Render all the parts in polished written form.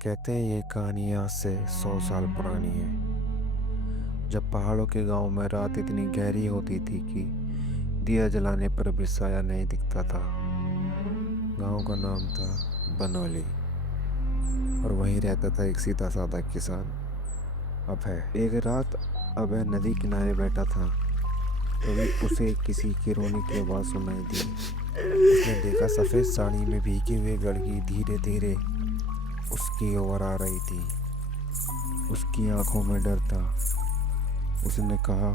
कहते हैं ये कहानी आज से 100 साल पुरानी है। जब पहाड़ों के गांव में रात इतनी गहरी होती थी कि दिया जलाने पर भी साया नहीं दिखता था। गांव का नाम था बनौली और वहीं रहता था एक सीधा साधा किसान अभय। एक रात अभय नदी किनारे बैठा था। तभी उसे किसी की रोने की आवाज़ सुनाई दी। उसने देखा सफ़ेद साड़ी में भीगी हुई लड़की धीरे धीरे उसकी ओर आ रही थी। उसकी आंखों में डर था। उसने कहा,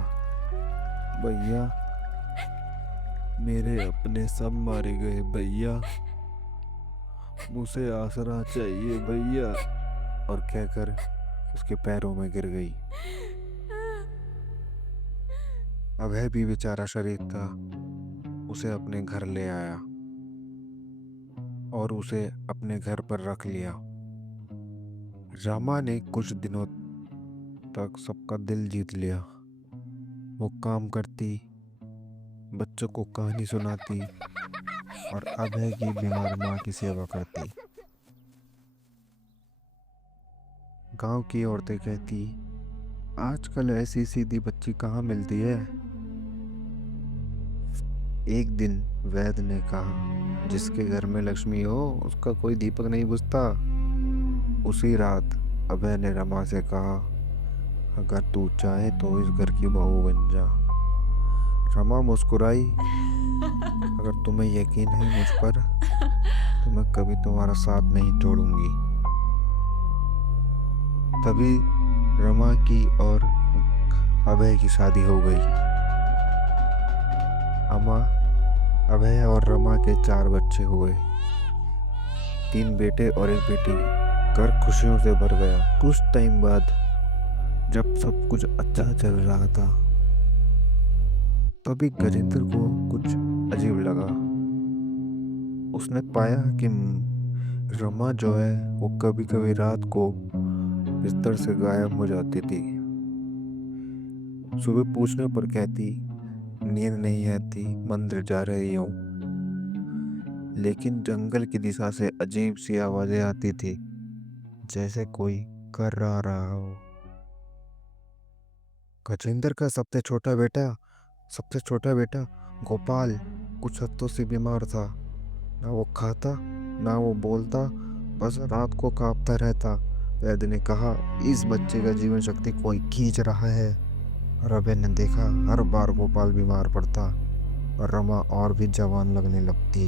भैया, मेरे अपने सब मारे गए भैया, मुझे आसरा चाहिए भैया। और कहकर उसके पैरों में गिर गई। अभय भी बेचारा शरीर था। उसे अपने घर ले आया और उसे अपने घर पर रख लिया। रामा ने कुछ दिनों तक सबका दिल जीत लिया। वो काम करती, बच्चों को कहानी सुनाती और अभय की बीमार माँ की सेवा करती। गांव की औरतें कहती, आजकल ऐसी सीधी बच्ची कहाँ मिलती है। एक दिन वैद्य ने कहा, जिसके घर में लक्ष्मी हो उसका कोई दीपक नहीं बुझता। उसी रात अभय ने रमा से कहा, अगर तू चाहे तो इस घर की बहू बन जा। रमा मुस्कुराई, अगर तुम्हें यकीन है मुझ पर तो मैं कभी तुम्हारा साथ नहीं छोड़ूंगी। तभी रमा की और अभय की शादी हो गई। अम्मा, अभय और रमा के 4 बच्चे हुए, 3 बेटे और 1 बेटी। घर खुशियों से भर गया। कुछ टाइम बाद जब सब कुछ अच्छा चल रहा था, तभी गजेंद्र को कुछ अजीब लगा। उसने पाया कि रमा जो है वो कभी कभी रात को बिस्तर से गायब हो जाती थी। सुबह पूछने पर कहती, नींद नहीं आती, मंदिर जा रही हूँ। लेकिन जंगल की दिशा से अजीब सी आवाजें आती थी, जैसे कोई कर रहा हो। गजेंद्र का सबसे छोटा बेटा गोपाल कुछ हफ्तों से बीमार था। ना वो खाता, ना वो बोलता, बस रात को कांपता रहता। वैद्य ने कहा, इस बच्चे का जीवन शक्ति कोई खींच रहा है। और अभय ने देखा, हर बार गोपाल बीमार पड़ता और रमा और भी जवान लगने लगती।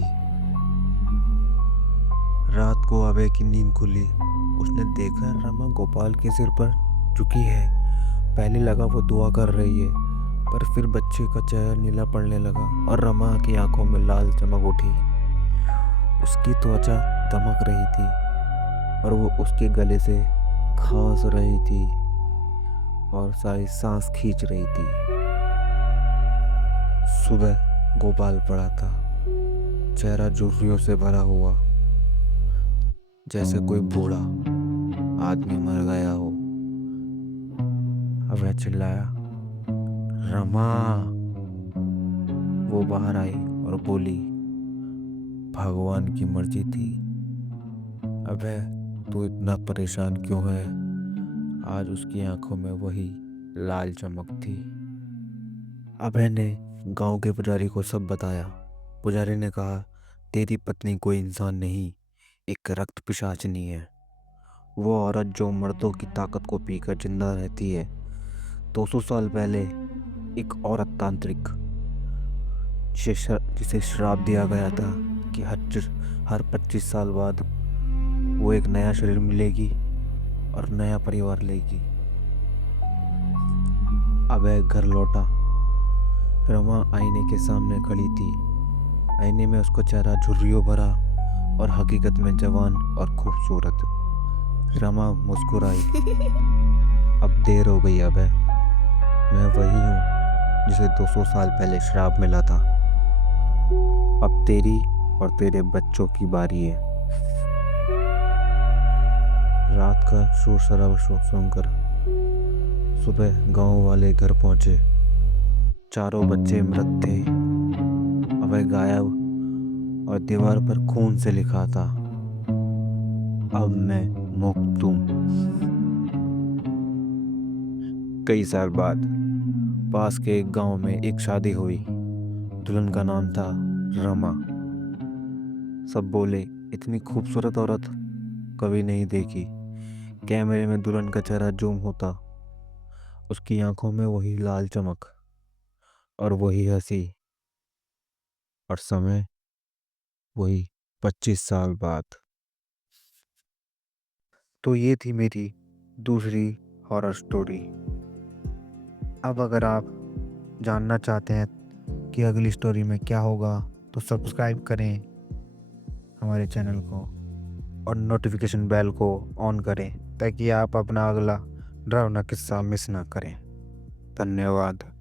रात को अभय की नींद खुली। उसने देखा रमा गोपाल के सिर पर झुकी है। पहले लगा वो दुआ कर रही है, पर फिर बच्चे का चेहरा नीला पड़ने लगा और रमा की आंखों में लाल चमक उठी। उसकी त्वचा दमक रही थी और वो उसके गले से खांस रही थी और सारी सांस खींच रही थी। सुबह गोपाल पड़ा था, चेहरा झुर्रियों से भरा हुआ, जैसे कोई बूढ़ा आदमी मर गया हो। अभय चिल्लाया, रमा। वो बाहर आई और बोली, भगवान की मर्जी थी। अबे, तू इतना परेशान क्यों है। आज उसकी आंखों में वही लाल चमक थी। अभय ने गांव के पुजारी को सब बताया। पुजारी ने कहा, तेरी पत्नी कोई इंसान नहीं, एक रक्त पिशाचिनी है। वो औरत जो मर्दों की ताकत को पीकर जिंदा रहती है। 200 साल पहले एक औरत तांत्रिक जिसे श्राप दिया गया था कि हर 25 साल बाद वो एक नया शरीर मिलेगी और नया परिवार लेगी। अभय घर लौटा। रमा आईने के सामने खड़ी थी। आईने में उसका चेहरा झुर्रियों भरा और हकीकत में जवान और खूबसूरत। रमा मुस्कुराई, अब देर हो गई अभय, मैं वही हूँ जिसे 200 साल पहले श्राप मिला था। अब तेरी और तेरे बच्चों की बारी है। रात का शोर शराबा सुनकर सुबह गांव वाले घर पहुंचे। चारों बच्चे मृत थे। अभय गायब और दीवार पर खून से लिखा था, अब मैं मुक्तुम। कई साल बाद पास के एक गांव में एक शादी हुई। दुल्हन का नाम था रमा। सब बोले, इतनी खूबसूरत औरत कभी नहीं देखी। कैमरे में दुल्हन का चेहरा जूम होता, उसकी आंखों में वही लाल चमक और वही हंसी, और समय वही 25 साल बाद। तो ये थी मेरी दूसरी हॉरर स्टोरी। अब अगर आप जानना चाहते हैं कि अगली स्टोरी में क्या होगा, तो सब्सक्राइब करें हमारे चैनल को और नोटिफिकेशन बेल को ऑन करें, ताकि आप अपना अगला डरावना किस्सा मिस ना करें। धन्यवाद।